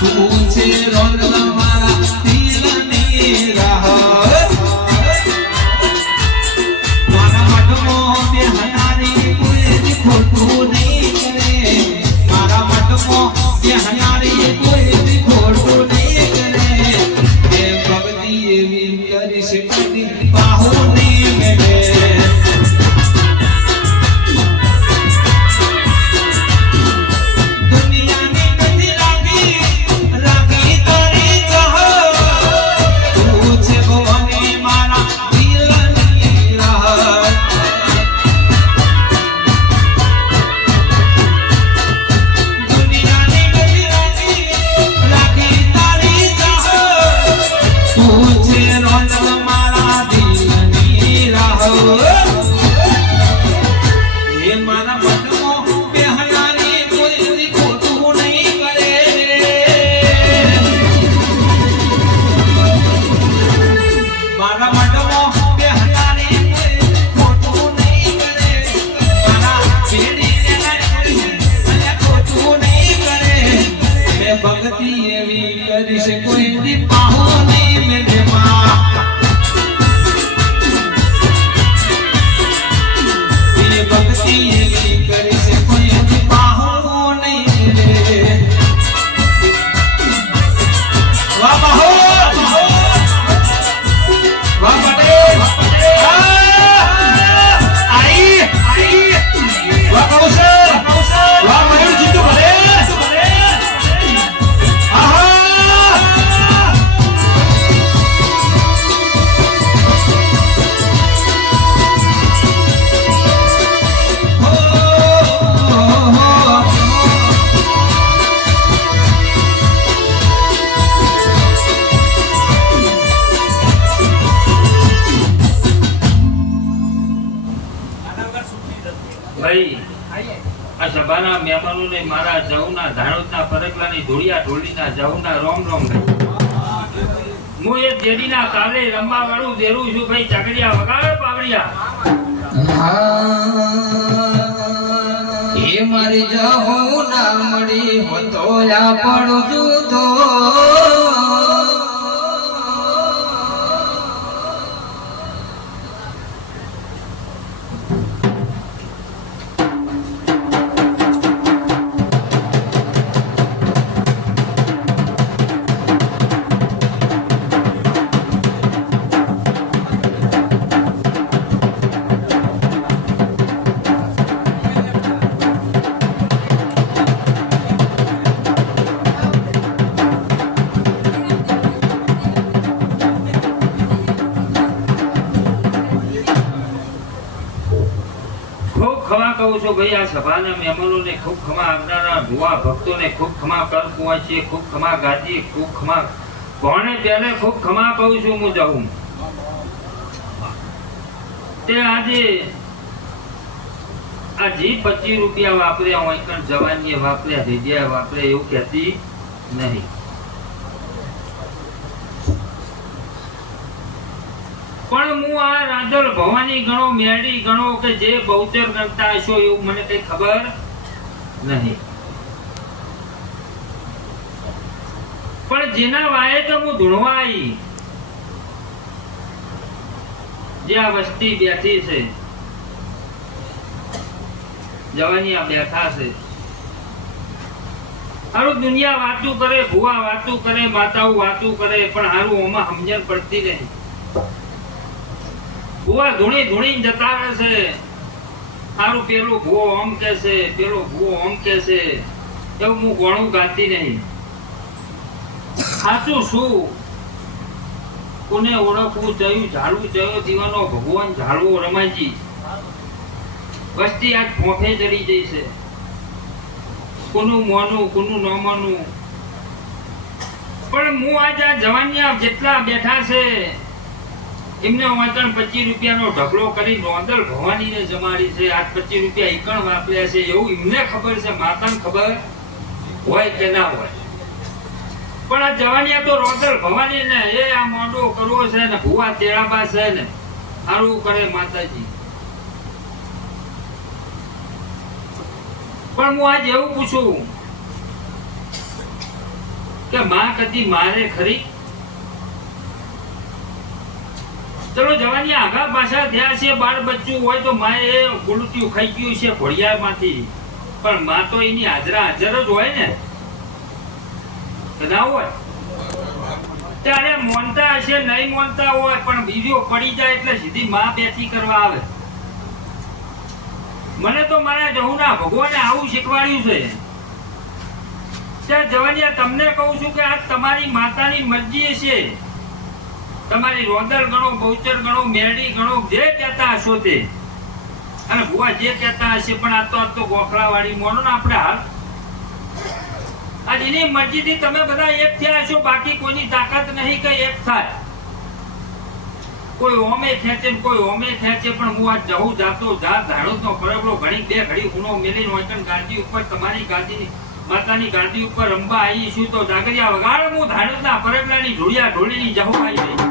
તું છે રોલ મારા દિલની રાહ મારા મઢમાં બે હયારી કોઈ ભાઈ, આ સભાના મહેમાનોને મારા જવના ધાણોદના પરગલાની ધોળિયા ઢોળીના જવના રોમ રોમ હું એ દેડીના કાલે રમવા વાળું દેરું છું ભાઈ ચકડિયા વગાડ પાવડિયા. એ મારી જહુ ના મળી હો તો પડું છું તો કહું છું, ભાઈ, આ સભાના મહેમાનોને ખૂબ ખમા આવનારા ભુવા ભક્તોને ખૂબ ખમા કર પહોંચીએ ખૂબ ખમા ગાજી, ખૂબ ખમા કોને તેને ખૂબ ખમા કહું છું, હું જાઉં. તે આજે આ જી પચીસ રૂપિયા વાપર્યા હોય, પણ જવાની વાપર્યા, જગ્યાએ વાપરે એવું કહેતી નહીં. પણ હું આ રાધર ભવાની ગણો મેળી ગણો કે જે બહુચર કરતા હશો એવું મને કઈ ખબર નહીં. પણ જેના વાયે તો હું ધૂણવા જે આ વસ્તી બેઠી છે. જવાની આ બેઠા છે. હારું દુનિયા વાતું કરે, ભુવા વાતું કરે, માતાઓ વાતું કરે, પણ હારું ઓમાં સમજણ પડતી નહીં. ભુવા ધૂણી ધૂણી જતા રહે હારું પેલું ભૂવો આમ કે છે, પેલો ભૂવો આમ કે છે. એવું હું ગોણું ગાતી નહીં. સાચું શું? કોને ઓળખવું જયું ઝાડવું જયો દીવાનો ભગવાન ઝાડવો રમાજી વસ્તી આજ ફોફે ચડી જઈ છે. કોનું મોનું, કોનું ન મોનું. પણ હું આજ આ જવાનિયા જેટલા બેઠા છે એમને વાંચણ પચીસ રૂપિયાનો ઢગલો કરી નોંધલ ભવાનીને જમાડી છે. આજ પચીસ રૂપિયા ઈકણ વાપર્યા છે એવું એમને ખબર છે? માતાને ખબર હોય કે ના હોય? પણ આ જવાનિયા તો રોદલ ભવાની ને એ આ મોઢો કરવો છે ને, ભુવા તેડાબા છે ને સારું કરે માતાજી. પણ હું આજ એવું પૂછું કે માં કદી મારે ખરી ચલો, જવાની આગા પાછા થયા છે બાળ બચ્ચું હોય તો માએ એ ગુલુટિયું ખાઈ ગયું છે ઘોડિયામાંથી. પણ માં તો એની હાજરા હાજર જ હોય ને. ના હોય? ત્યારે મોનતા હશે, નહીં મોનતા હોય, પણ બીજો પડી જાય એટલે સીધી માં બેઠી કરવા આવે. મને તો મારા જહુના ભગવાને આવું શીખવાડ્યું છે. ત્યાં જવાનિયા તમને કહું છું કે આ તમારી માતાની મરજી છે તમારી રોંદર ગણો, બહુચર ગણો, મેરડી ગણો, જે કહેતા હશો તે. અને ભુવા જે કહેતા હશે પણ આ તો આ તો ગોખલા વાળી મોનો ને આપણે હાલ. આજ એની મરજીથી તમે બધા એક થયા છો બાકી કોઈની તાકાત નહીં કે એક થાય. કોઈ ઓમે ખેંચે કોઈ ઓમે ખેંચે, પણ હું આજ જવું જાતો જાત ધાડો પરબળો ઘણી બે ઘડી ગુનો મેલી નોચન ગાંધી ઉપર, તમારી ગાંધીની માતાની ગાંધી ઉપર રંબા આવી છું તો જાગરિયા વગાડ, હું ધાડોના પરબલાની ઢોળિયા ઢોળીની જહુ આવી ગઈ